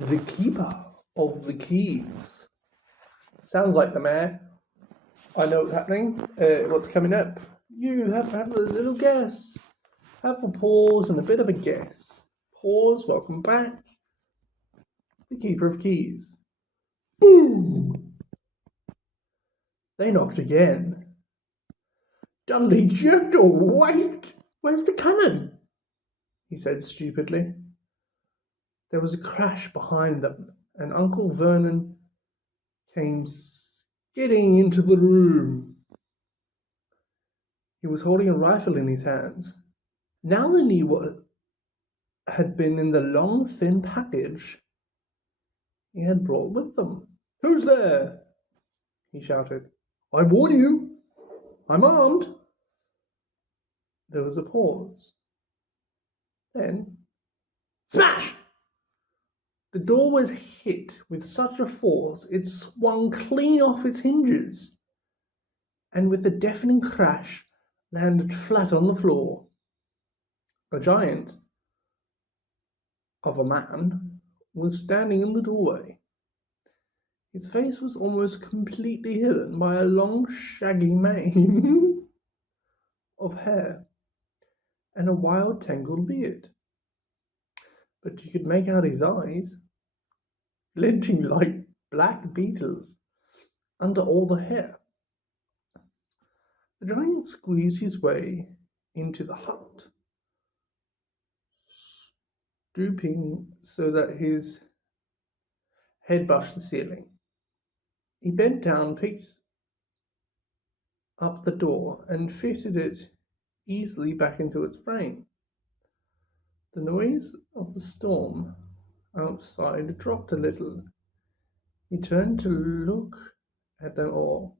The keeper of the keys. Sounds like the mayor. I know what's happening. What's coming up? You have to have a little guess. Have a pause and a bit of a guess. Pause. Welcome back. The keeper of keys. Boom! They knocked again. Dudley jerked awake. Where's the cannon? He said stupidly. There was a crash behind them, and Uncle Vernon came skidding into the room. He was holding a rifle in his hands. Now they knew what had been in the long, thin package he had brought with them. "Who's there?" he shouted. "I warn you, I'm armed." There was a pause. Then, smash! The door was hit with such a force it swung clean off its hinges, and with a deafening crash landed flat on the floor. A giant of a man was standing in the doorway. His face was almost completely hidden by a long, shaggy mane of hair and a wild, tangled beard. But you could make out his eyes, glinting like black beetles under all the hair. The giant squeezed his way into the hut, stooping so that his head brushed the ceiling. He bent down, picked up the door, and fitted it easily back into its frame. The noise of the storm outside dropped a little. He turned to look at them all.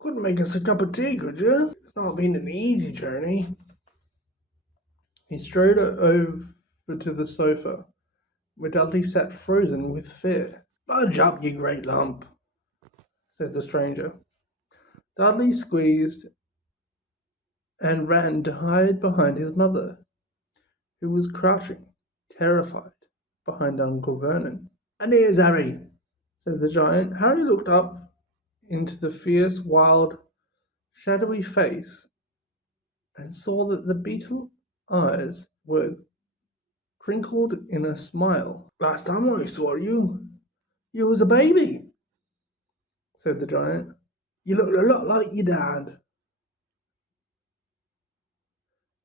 "Couldn't make us a cup of tea, could you? It's not been an easy journey." He strode over to the sofa, where Dudley sat frozen with fear. "Budge up, you great lump," said the stranger. Dudley squeezed and ran to hide behind his mother, who was crouching, terrified, behind Uncle Vernon. "And here's Harry," said the giant. Harry looked up into the fierce, wild, shadowy face and saw that the beetle eyes were crinkled in a smile. "Last time I saw you, you was a baby," said the giant. "You looked a lot like your dad,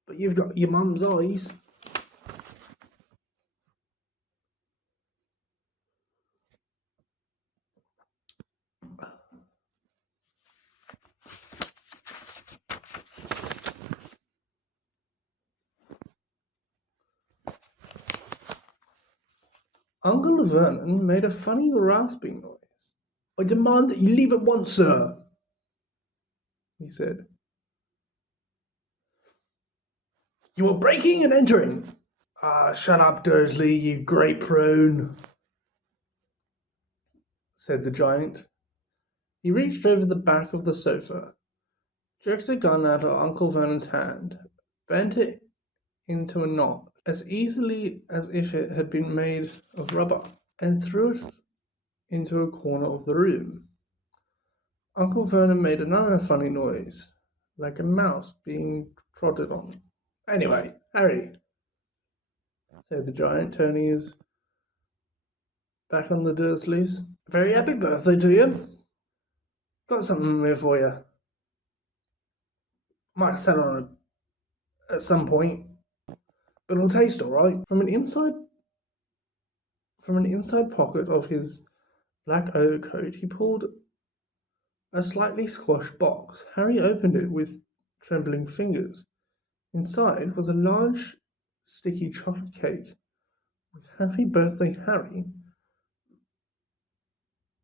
but you've got your mum's eyes." Uncle Vernon made a funny rasping noise. "I demand that you leave at once, sir," he said. "You are breaking and entering." "Ah, shut up, Dursley, you great prune," said the giant. He reached over the back of the sofa, jerked a gun out of Uncle Vernon's hand, bent it into a knot as easily as if it had been made of rubber, and threw it into a corner of the room. Uncle Vernon made another funny noise, like a mouse being trodden on. "Anyway, Harry," said the giant, turning his back on the Dursleys, "very happy birthday to you. Got something here for you. Might have sat on it at some point, but it'll taste all right." From an inside pocket of his black overcoat, he pulled a slightly squashed box. Harry opened it with trembling fingers. Inside was a large, sticky chocolate cake with "Happy Birthday, Harry"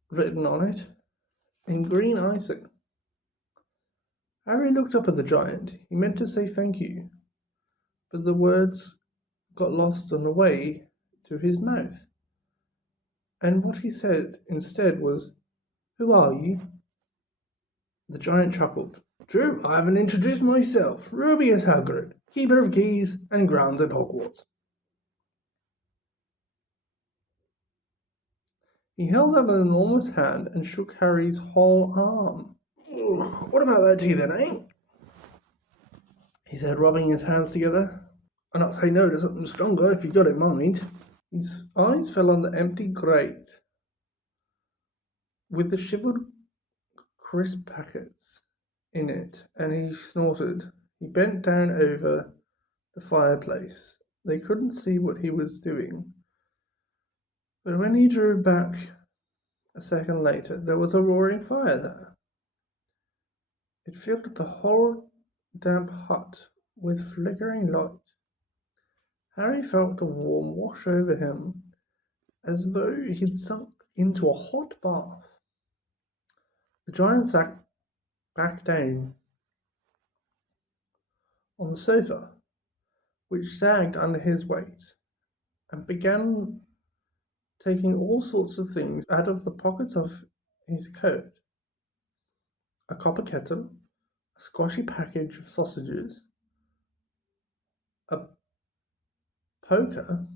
written on it in green icing. Harry looked up at the giant. He meant to say thank you, but the words got lost on the way to his mouth. And what he said instead was, "Who are you?" The giant chuckled. "True, I haven't introduced myself. Rubeus Hagrid, keeper of keys and grounds at Hogwarts." He held out an enormous hand and shook Harry's whole arm. "What about that tea then, eh?" he said, rubbing his hands together. "I'd not say no to something stronger if you got it, mind." His eyes fell on the empty grate with the shivered crisp packets in it, and he snorted. He bent down over the fireplace. They couldn't see what he was doing, but when he drew back a second later, there was a roaring fire there. It filled the whole damp hut with flickering light. Harry felt the warmth wash over him as though he'd sunk into a hot bath. The giant sat back down on the sofa, which sagged under his weight, and began taking all sorts of things out of the pockets of his coat. A copper kettle, a squashy package of sausages, a poker,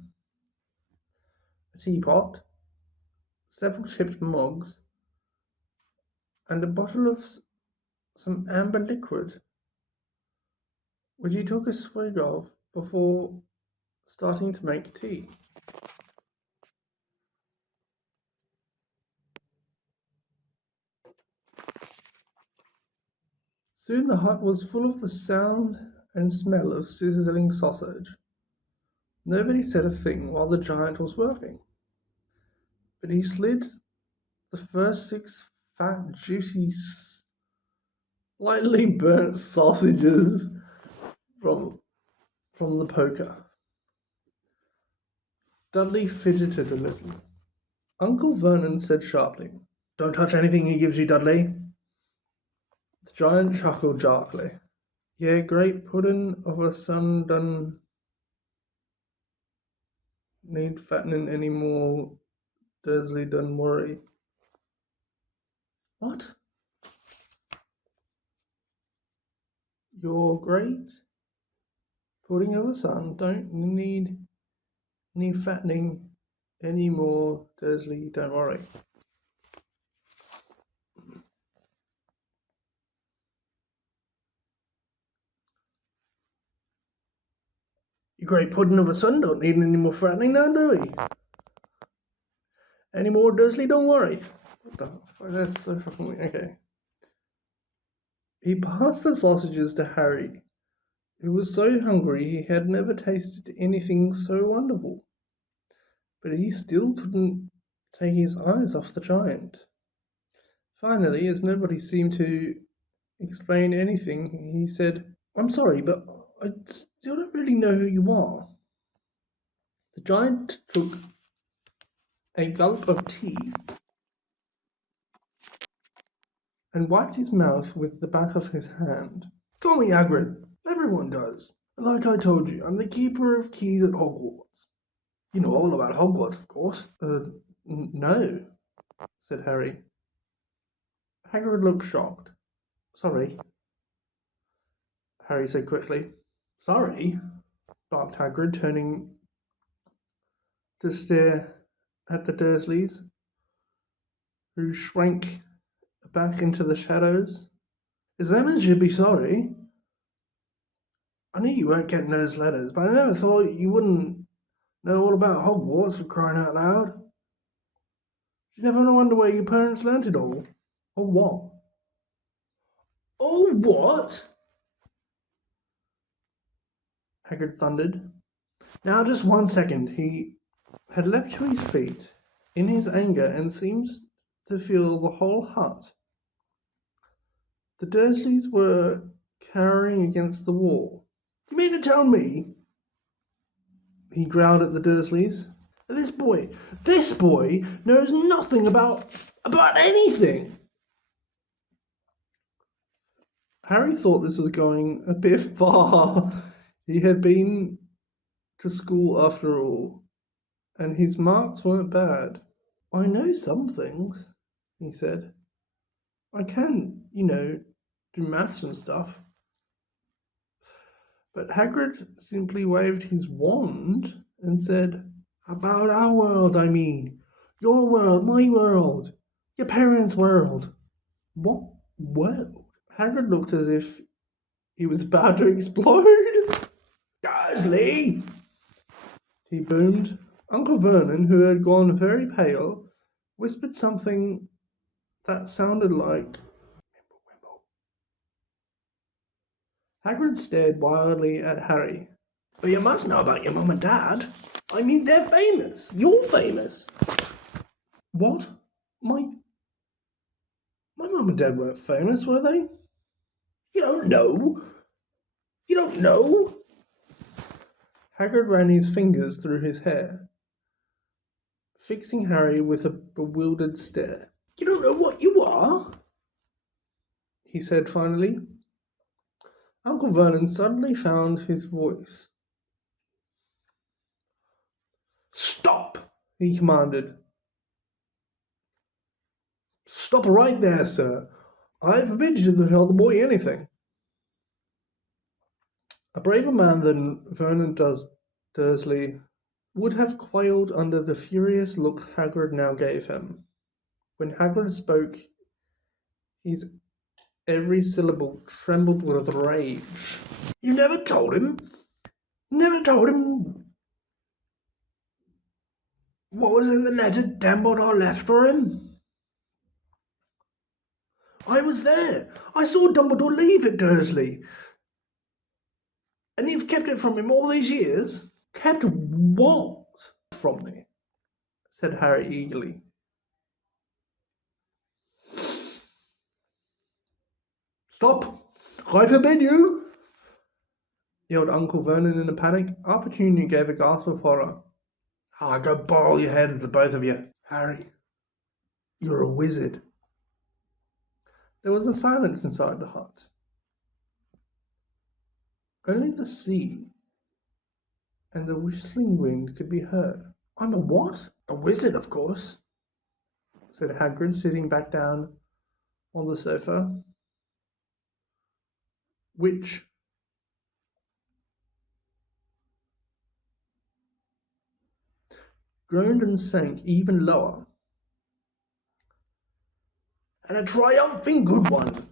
a teapot, several chipped mugs, and a bottle of some amber liquid, which he took a swig of before starting to make tea. Soon the hut was full of the sound and smell of sizzling sausage. Nobody said a thing while the giant was working, but he slid the first 6 fat, juicy, lightly burnt sausages from the poker. Dudley fidgeted a little. Uncle Vernon said sharply, "Don't touch anything he gives you, Dudley." The giant chuckled darkly. "Yeah, great puddin' of a son done need fattening any more, Dursley done worry." "What?" "Your great pudding of a son don't need any fattening any more, Dursley, don't worry." "Your great pudding of a son don't need any more fattening now, do he? Any more, Dursley, don't worry." What the fuck, that's so fucking weird. Okay. He passed the sausages to Harry, who was so hungry he had never tasted anything so wonderful. But he still couldn't take his eyes off the giant. Finally, as nobody seemed to explain anything, he said, "I'm sorry, but I still don't really know who you are." The giant took a gulp of tea and wiped his mouth with the back of his hand. "Call me Hagrid. Everyone does. And like I told you, I'm the keeper of keys at Hogwarts. You know all about Hogwarts, of course." No," said Harry. Hagrid looked shocked. "Sorry," Harry said quickly. "Sorry?" barked Hagrid, turning to stare at the Dursleys, who shrank back into the shadows. "It's them as should be sorry. I knew you weren't getting those letters, but I never thought you wouldn't know all about Hogwarts, for crying out loud. You never wonder where your parents learnt it all. Or what?" "Oh, what?" Hagrid thundered. "Now, just 1 second." He had leapt to his feet in his anger and seemed to fill the whole hut. The Dursleys were cowering against the wall. "You mean to tell me," he growled at the Dursleys, "that this boy knows nothing about anything?" Harry thought this was going a bit far. He had been to school after all, and his marks weren't bad. "I know some things," he said. "I can, do maths and stuff." But Hagrid simply waved his wand and said, "About our world, I mean. Your world, my world, your parents' world. What world? Hagrid looked as if he was about to explode. Dursley! He boomed. Uncle Vernon, who had gone very pale, whispered something that sounded like Hagrid stared wildly at Harry. But you must know about your mum and dad. I mean, they're famous. You're famous. What? My mum and dad weren't famous, were they? You don't know. You don't know. Hagrid ran his fingers through his hair, fixing Harry with a bewildered stare. You don't know what you are? He said finally. Uncle Vernon suddenly found his voice. Stop! He commanded. Stop right there, sir. I forbid you to tell the boy anything. A braver man than Vernon Dursley would have quailed under the furious look Hagrid now gave him. When Hagrid spoke, his every syllable trembled with rage. You never told him? Never told him what was in the letter Dumbledore left for him? I was there. I saw Dumbledore leave it, Dursley. And you've kept it from him all these years? Kept what from me? Said Harry eagerly. Stop! I forbid you! Yelled Uncle Vernon in a panic. Our Petunia gave a gasp of horror. Ah, go boil your heads, the both of you. Harry, you're a wizard. There was a silence inside the hut. Only the sea and the whistling wind could be heard. I'm a what? A wizard, of course, said Hagrid, sitting back down on the sofa. Which? Groaned and sank even lower. And a triumphing good one.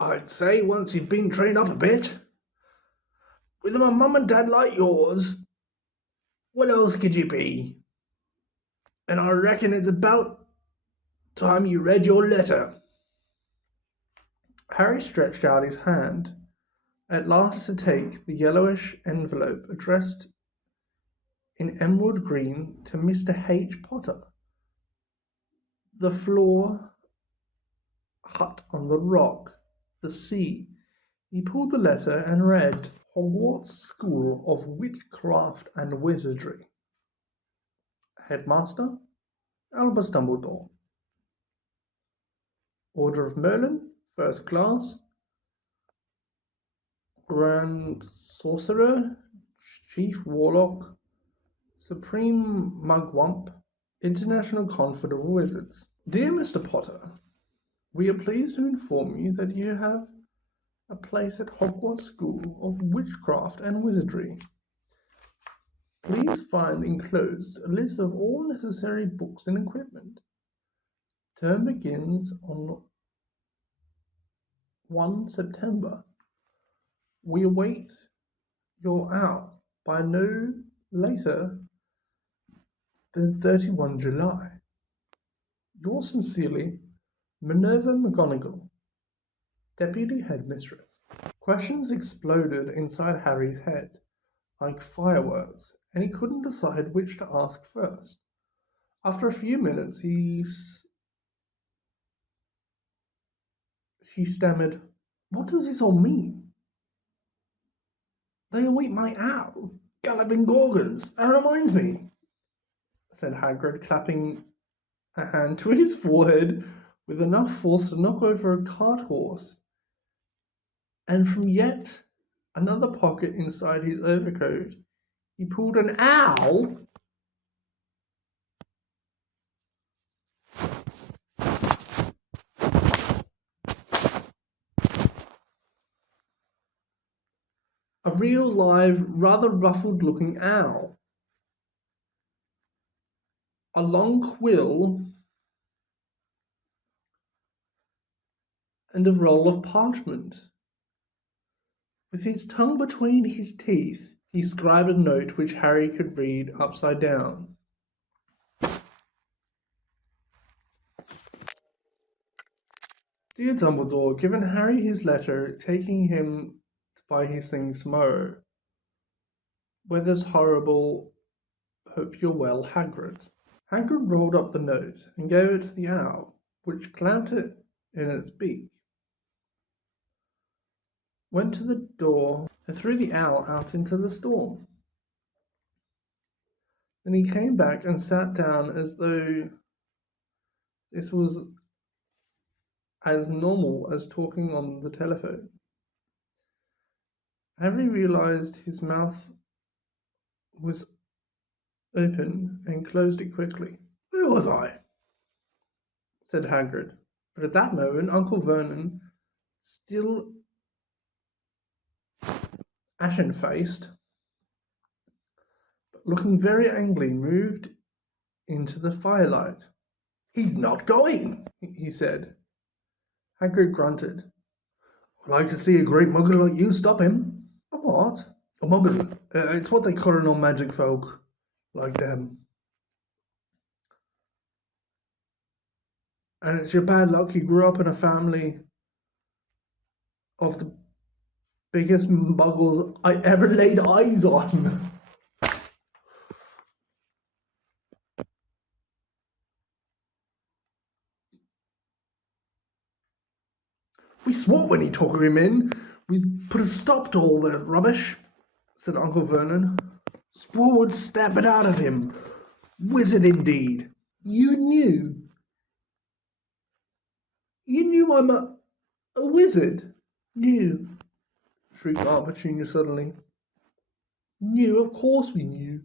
I'd say once you've been trained up a bit. With a mum and dad like yours, what else could you be? And I reckon it's about time you read your letter. Harry stretched out his hand, at last to take the yellowish envelope addressed in emerald green to Mr. H. Potter. The floor, hut on the rock, the sea. He pulled the letter and read, Hogwarts School of Witchcraft and Wizardry. Headmaster, Albus Dumbledore. Order of Merlin, First Class. Grand Sorcerer, Chief Warlock, Supreme Mugwump, International Confederate of Wizards. Dear Mr. Potter, we are pleased to inform you that you have a place at Hogwarts School of Witchcraft and Wizardry. Please find enclosed a list of all necessary books and equipment. Term begins on 1 September. We await your out by no later than 31 July. Yours sincerely, Minerva McGonagall, Deputy Headmistress. Questions exploded inside Harry's head like fireworks, and he couldn't decide which to ask first. After a few minutes, he stammered, What does this all mean? They await my owl, Galloping Gorgons. That reminds me, said Hagrid, clapping a hand to his forehead with enough force to knock over a cart horse. And from yet another pocket inside his overcoat, he pulled an owl. a real live, rather ruffled-looking owl. A long quill and a roll of parchment. With his tongue between his teeth, he scribed a note which Harry could read upside down. Dear Dumbledore, given Harry his letter, taking him to buy his things tomorrow. Weather's horrible. Hope you're well, Hagrid. Hagrid rolled up the note and gave it to the owl, which clamped it in its beak, went to the door, and threw the owl out into the storm. Then he came back and sat down as though this was as normal as talking on the telephone. Harry realized his mouth was open and closed it quickly. Where was I? Said Hagrid. But at that moment, Uncle Vernon, still ashen-faced, but looking very angry, moved into the firelight. He's not going, he said. Hagrid grunted. I'd like to see a great muggle like you stop him. A what? A muggle. It's what they call non-magic folk like them. And it's your bad luck you grew up in a family of the biggest muggles I ever laid eyes on. We swore when he took him in, we'd put a stop to all that rubbish, said Uncle Vernon. Swore would stamp it out of him. Wizard indeed. You knew. You knew I'm a wizard. Knew, shrieked Aunt Petunia suddenly. Knew, of course we knew.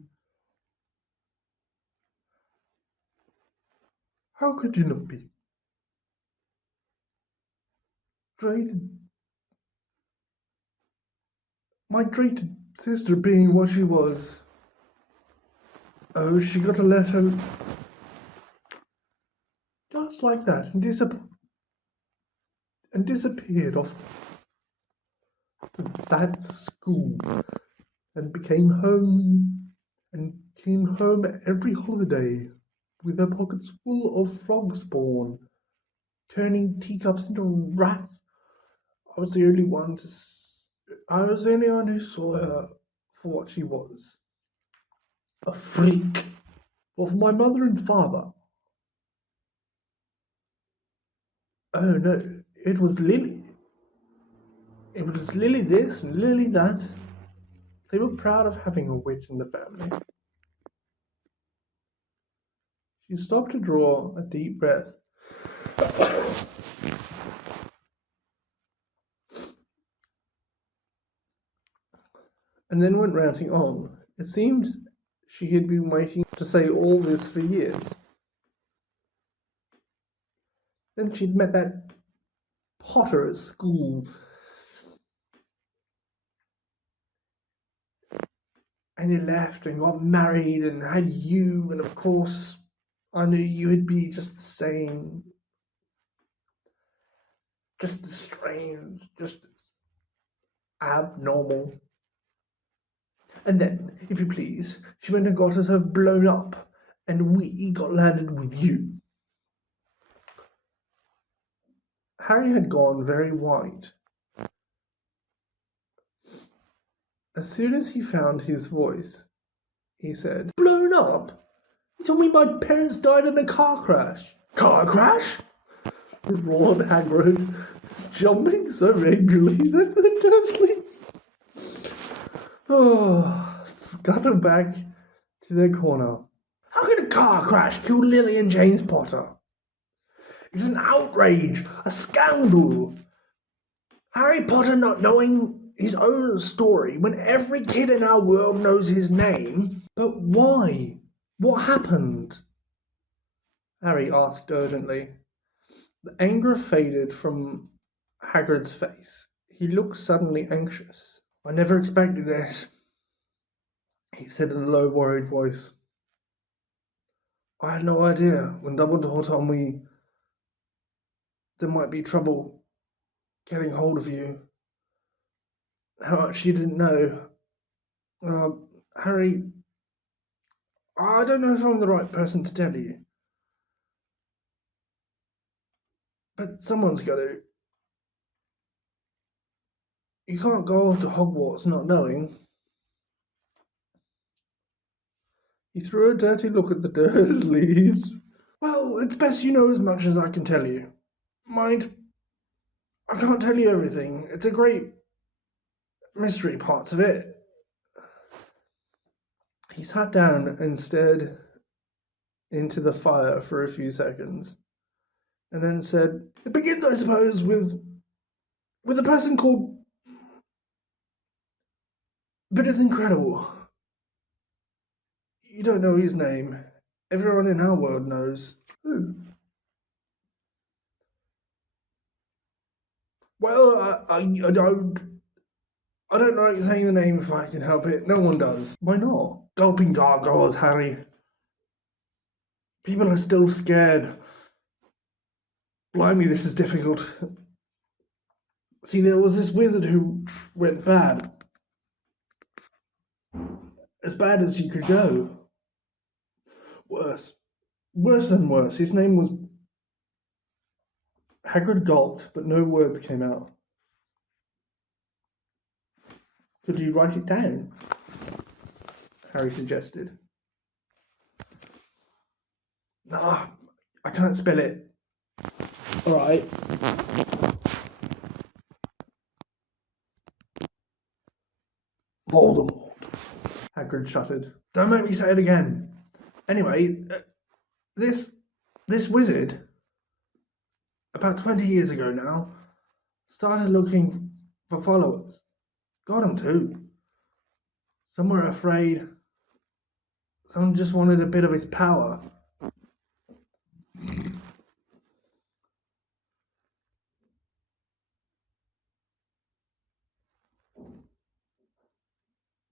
How could you not be? My traited sister being what she was. Oh, she got a letter just like that and disappeared off to that school and came home every holiday with her pockets full of frog spawn, turning teacups into rats. I was the only one who saw her for what she was, a freak of my mother and father. Oh no, it was Lily. It was Lily this and Lily that. They were proud of having a witch in the family. She stopped to draw a deep breath. And then went ranting on. It seemed she had been waiting to say all this for years. Then she'd met that Potter at school. And he left and got married and had you, and of course I knew you'd be just the same. Just as strange, just abnormal. And then, if you please, she went and got herself blown up, and we got landed with you. Harry had gone very white. As soon as he found his voice, he said, Blown up? You told me my parents died in a car crash. Car crash? Roared Hagrid, jumping so angrily that the Dursleys scuttled back to their corner. How could a car crash kill Lily and James Potter? It's an outrage, a scandal. Harry Potter not knowing his own story when every kid in our world knows his name. But why? What happened? Harry asked urgently. The anger faded from Hagrid's face. He looked suddenly anxious. I never expected this, he said in a low, worried voice. I had no idea when Dumbledore told me there might be trouble getting hold of you. How much you didn't know. Uh, Harry, I don't know if I'm the right person to tell you, but someone's got to. You can't go off to Hogwarts not knowing. He threw a dirty look at the Dursleys. Well, it's best you know as much as I can tell you. Mind, I can't tell you everything. It's a great mystery, parts of it. He sat down and stared into the fire for a few seconds, and then said, "It begins, I suppose, with a person called. But it's incredible. You don't know his name. Everyone in our world knows. Who? Well, I don't like saying the name if I can help it. No one does. Why not? Gulping gargoyles, Harry. People are still scared. Blimey, this is difficult. See, there was this wizard who went bad. As bad as you could go. Worse. Worse than worse. His name was. Hagrid gulped, but no words came out. Could you write it down? Harry suggested. Nah, I can't spell it. Alright. Voldemort. Hagrid shuddered. Don't make me say it again. Anyway, this wizard, about 20 years ago now, started looking for followers. Got 'em too. Some were afraid. Some just wanted a bit of his power.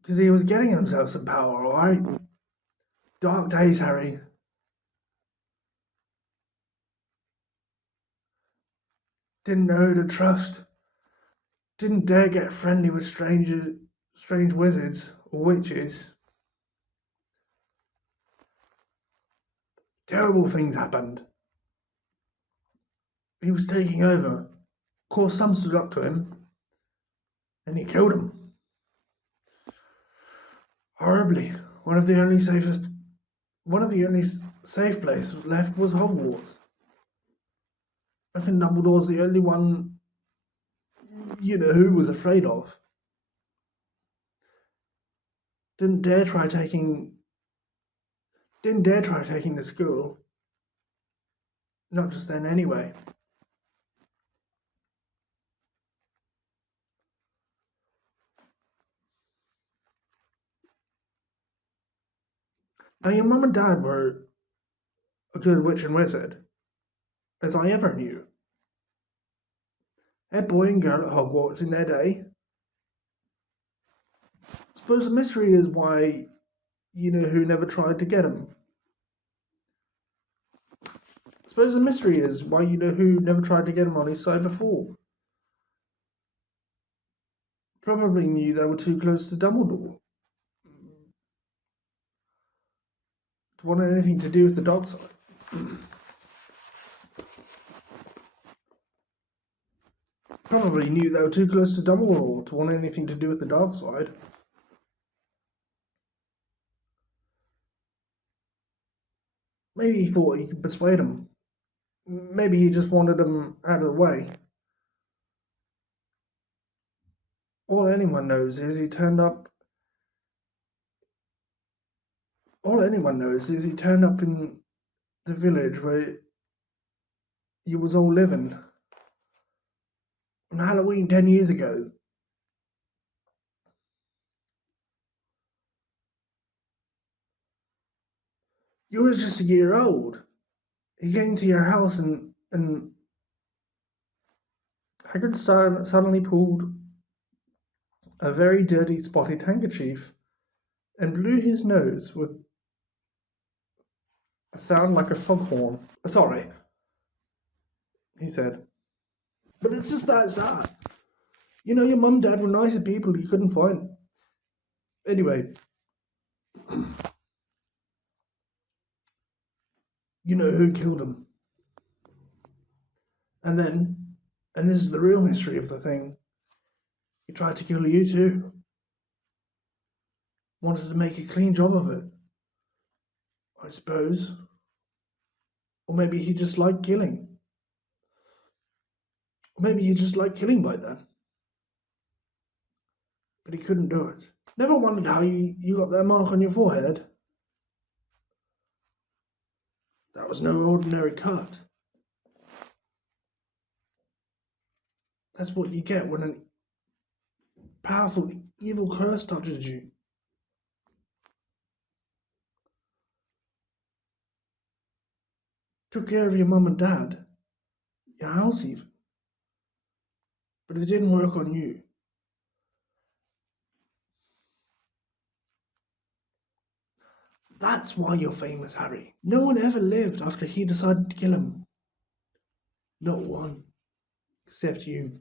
Because he was getting himself some power, alright? Dark days, Harry. Didn't know who to trust. Didn't dare get friendly with strange wizards or witches. Terrible things happened. He was taking over. Of course, some stood up to him, and he killed them. Horribly. One of the only safe places left was Hogwarts. I reckon Dumbledore's the only one, who was afraid of. Didn't dare try taking the school. Not just then, anyway. Now, your mum and dad were a good witch and wizard, as I ever knew. Head boy and girl at Hogwarts in their day. Suppose the mystery is why who never tried to get him. Suppose the mystery is why who never tried to get him on his side before. Probably knew they were too close to Dumbledore to want anything to do with the dark side. Probably knew they were too close to Dumbledore to want anything to do with the dark side. Maybe he thought he could persuade him. Maybe he just wanted them out of the way. All anyone knows is he turned up. All anyone knows is he turned up in the village where you was all living on Halloween 10 years ago. You was just a year old. He came to your house and Hagrid suddenly pulled a very dirty spotted handkerchief and blew his nose with a sound like a foghorn. "Sorry," he said, "but it's just that sad. You know, your mum and dad were nicer people you couldn't find. Anyway, you know who killed him. And then, and this is the real mystery of the thing, he tried to kill you too. Wanted to make a clean job of it, I suppose. Or maybe he just liked killing. Or maybe he just liked killing by then. But he couldn't do it. Never wondered how you got that mark on your forehead? That was no ordinary cut. That's what you get when a powerful evil curse touches you. Took care of your mum and dad, your house even. But it didn't work on you. That's why you're famous, Harry. No one ever lived after he decided to kill him. Not one. Except you.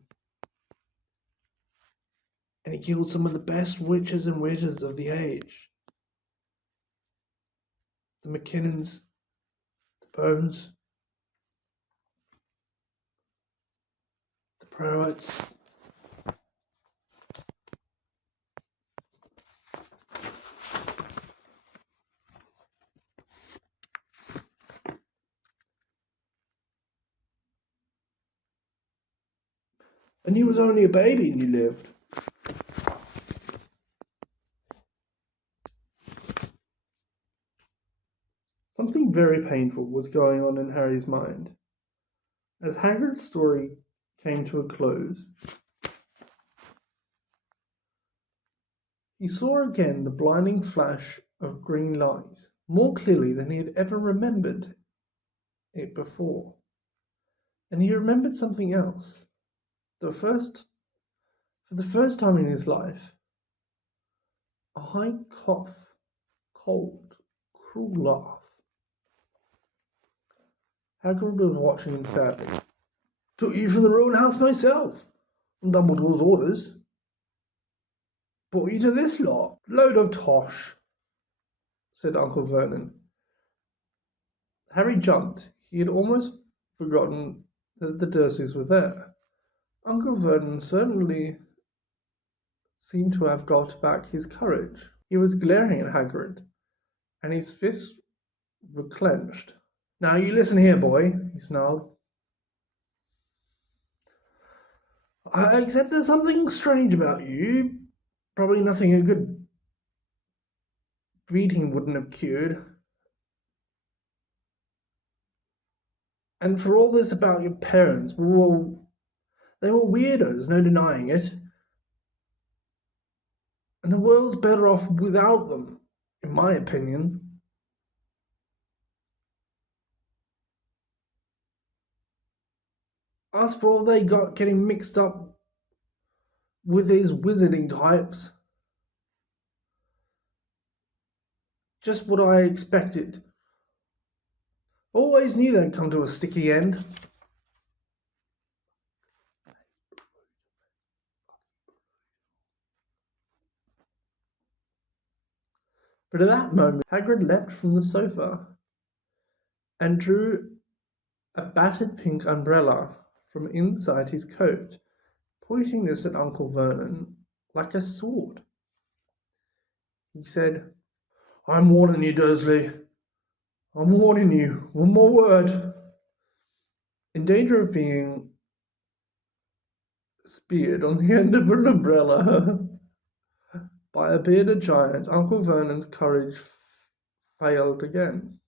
And he killed some of the best witches and wizards of the age. The McKinnons, the Bones, the Pruitts. And he was only a baby and you lived. Something very painful was going on in Harry's mind. As Hagrid's story came to a close, he saw again the blinding flash of green light, more clearly than he had ever remembered it before. And he remembered something else. For the first time in his life, a high cough, cold, cruel laugh. Hagrid was watching him sadly. Took you from the roadhouse myself, on Dumbledore's orders. Brought you to this lot. Load of tosh, said Uncle Vernon. Harry jumped. He had almost forgotten that the Dursleys were there. Uncle Vernon certainly seemed to have got back his courage. He was glaring at Hagrid, and his fists were clenched. Now you listen here, boy, he snarled. I accept there's something strange about you. Probably nothing a good beating wouldn't have cured. And for all this about your parents, well, they were weirdos, no denying it. And the world's better off without them, in my opinion. As for all they got getting mixed up with these wizarding types, just what I expected. Always knew they'd come to a sticky end. But at that moment, Hagrid leapt from the sofa and drew a battered pink umbrella from inside his coat, pointing this at Uncle Vernon like a sword. He said, I'm warning you, Dursley. I'm warning you. One more word. In danger of being speared on the end of an umbrella by a bearded giant, Uncle Vernon's courage failed again.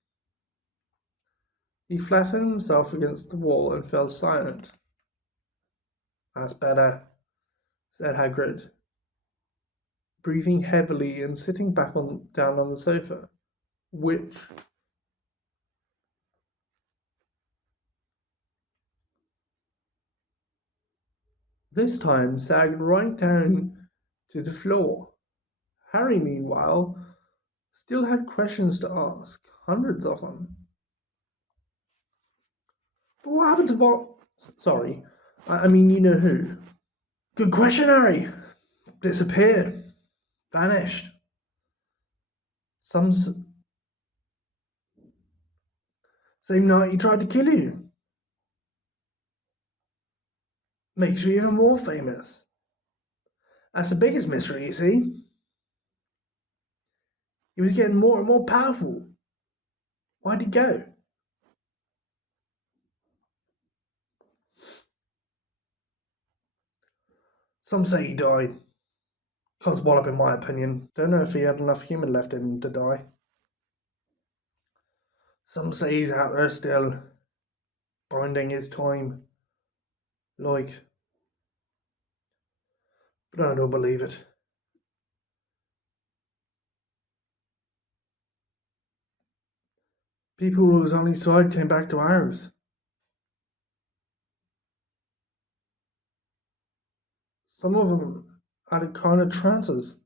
He flattened himself against the wall and fell silent. That's better, said Hagrid, breathing heavily and sitting back down on the sofa, which this time sagged right down to the floor. Harry, meanwhile, still had questions to ask, hundreds of them. But what happened to Sorry, I mean, you know who. Good question, Harry. Disappeared. Vanished. Some same night he tried to kill you. Makes you even more famous. That's the biggest mystery, you see. He was getting more and more powerful. Why'd he go? Some say he died. Codswallop, in my opinion. Don't know if he had enough human left in him to die. Some say he's out there still, binding his time. Like. But I don't believe it. People who was on his side came back to ours. Some of them had a kind of trances.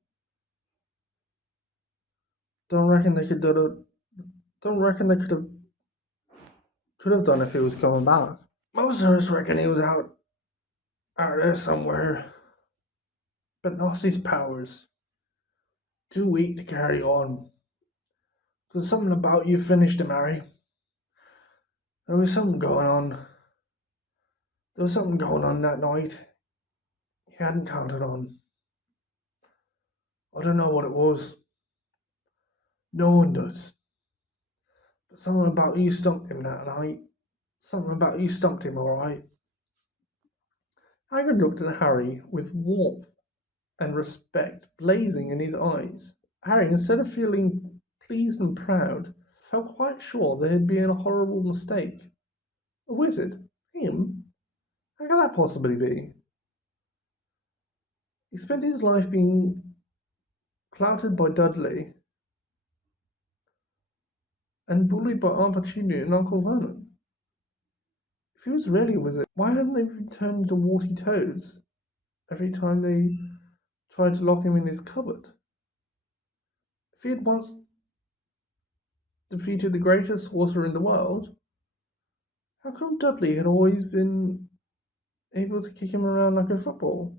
Don't reckon they could have done if he was coming back. Most of us reckon he was out there somewhere, but lost his powers. Too weak to carry on. There's something about you finished him, Harry. There was something going on. There was something going on that night he hadn't counted on. I don't know what it was. No one does. But something about you stumped him that night. Something about you stumped him, all right. Hagrid looked at Harry with warmth and respect blazing in his eyes. Harry, instead of feeling pleased and proud, felt quite sure there had been a horrible mistake. A wizard? Him? How could that possibly be? He spent his life being clouted by Dudley and bullied by Aunt Petunia and Uncle Vernon. If he was really a wizard, why hadn't they returned to warty toads every time they tried to lock him in his cupboard? If he had once defeated the greatest sorcerer in the world, how come Dudley had always been able to kick him around like a football?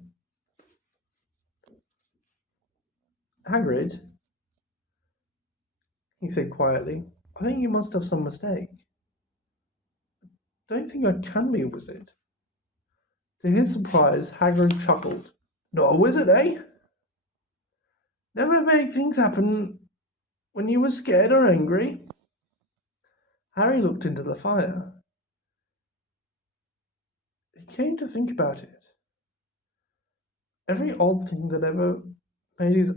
Hagrid, he said quietly, I think you must have some mistake. Don't think I can be a wizard. To his surprise, Hagrid chuckled. Not a wizard, eh? Never make things happen when you were scared or angry? Harry looked into the fire. He came to think about it. Every odd thing that ever made his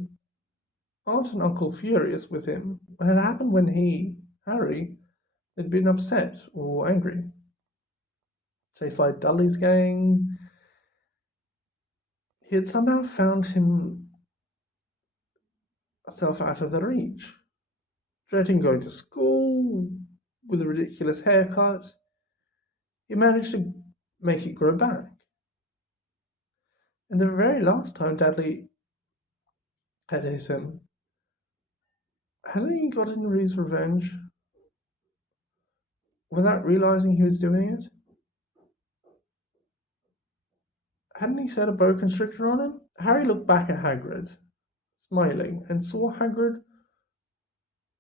aunt and uncle furious with him had happened when he, Harry, had been upset or angry. Chased by Dudley's gang, he had somehow found himself out of their reach. Dreading going to school with a ridiculous haircut, he managed to make it grow back. And the very last time Dudley had hit him, hadn't he gotten his revenge without realizing he was doing it? Hadn't he set a boa constrictor on him? Harry looked back at Hagrid, smiling, and saw Hagrid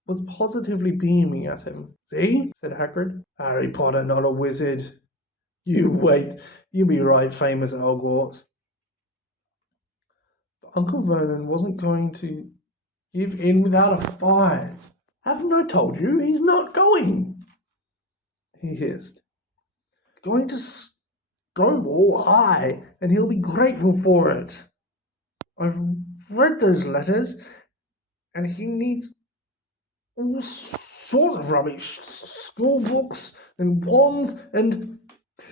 was positively beaming at him. See? Said Hagrid. Harry Potter, not a wizard. You wait, you'll be right famous at Hogwarts. But Uncle Vernon wasn't going to give in without a fight. Haven't I told you he's not going? He hissed. Going to Stonewall High, and he'll be grateful for it. I've read those letters, and he needs all sorts of rubbish. School books and wands, and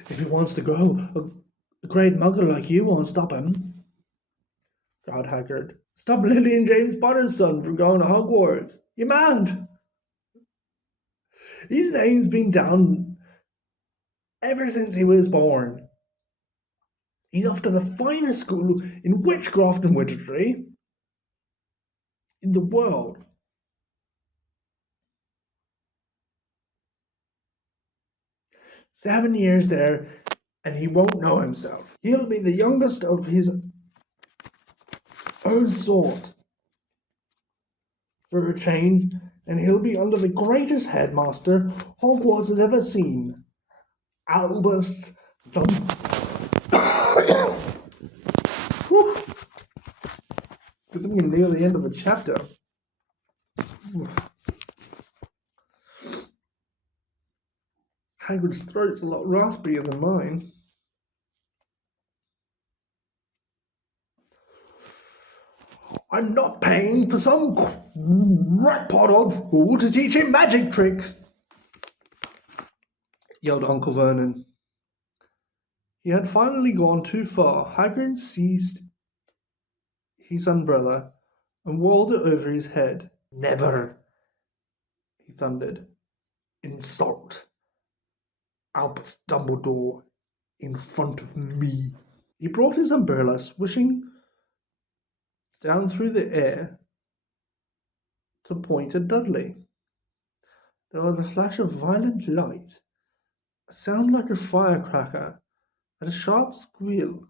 if he wants to go, a great muggle like you won't stop him. Growled Hagrid. Stop Lily and James Potter's son from going to Hogwarts. You mad? His name's been down ever since he was born. He's off to the finest school in witchcraft and wizardry in the world. 7 years there, and he won't know himself. He'll be the youngest of his own sort for a change, and he'll be under the greatest headmaster Hogwarts has ever seen, Albus Dumbledore. Good thing we're near the end of the chapter. Hagrid's throat's a lot raspier than mine. I'm not paying for some crackpot old fool to teach him magic tricks, yelled Uncle Vernon. He had finally gone too far. Hagrid seized his umbrella and whirled it over his head. Never, he thundered, insult Albus Dumbledore in front of me. He brought his umbrella swishing down through the air to point at Dudley. There was a flash of violent light, a sound like a firecracker, and a sharp squeal.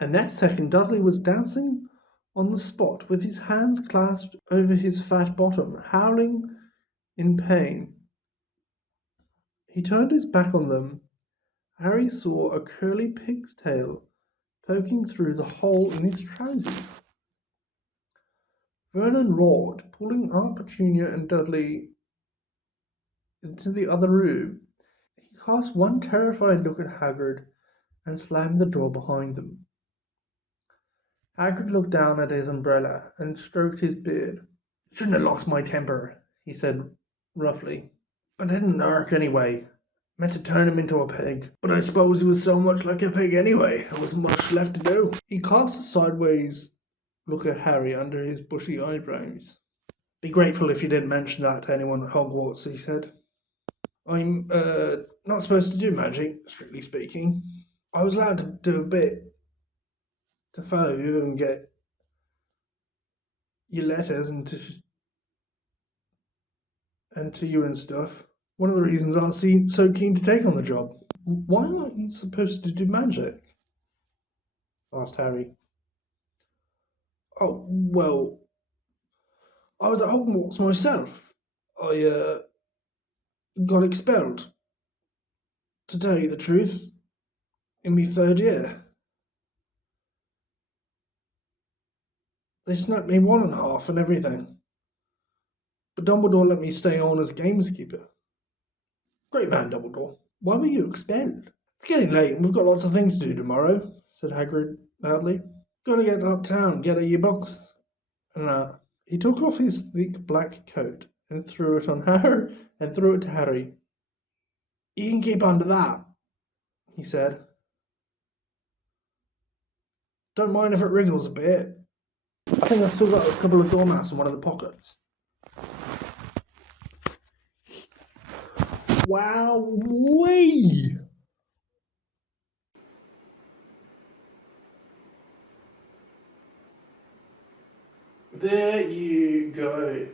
And next second Dudley was dancing on the spot with his hands clasped over his fat bottom, howling in pain. He turned his back on them. Harry saw a curly pig's tail poking through the hole in his trousers. Vernon roared, pulling Aunt Petunia and Dudley into the other room. He cast one terrified look at Hagrid and slammed the door behind them. Hagrid looked down at his umbrella and stroked his beard. Shouldn't have lost my temper, he said roughly. But it didn't work anyway. Meant to turn him into a pig. But I suppose he was so much like a pig anyway. There wasn't much left to do. He cast a sideways look at Harry under his bushy eyebrows. Be grateful if you didn't mention that to anyone at Hogwarts, he said. I'm, not supposed to do magic, strictly speaking. I was allowed to do a bit to follow you and get your letters and to you and stuff. One of the reasons I was so keen to take on the job. Why aren't you supposed to do magic? Asked Harry. Oh, well, I was at Hogwarts myself. I got expelled. To tell you the truth, in my 3rd year. They snapped me 1.5 and everything. But Dumbledore let me stay on as gameskeeper. Great man, Dumbledore. Why were you expelled? It's getting late and we've got lots of things to do tomorrow, said Hagrid loudly. Gotta get uptown, get your books. And he took off his thick black coat and threw it on Harry and threw it to Harry. You can keep under that, he said. Don't mind if it wriggles a bit. I think I've still got a couple of doormats in one of the pockets. Wow-wee! There you go.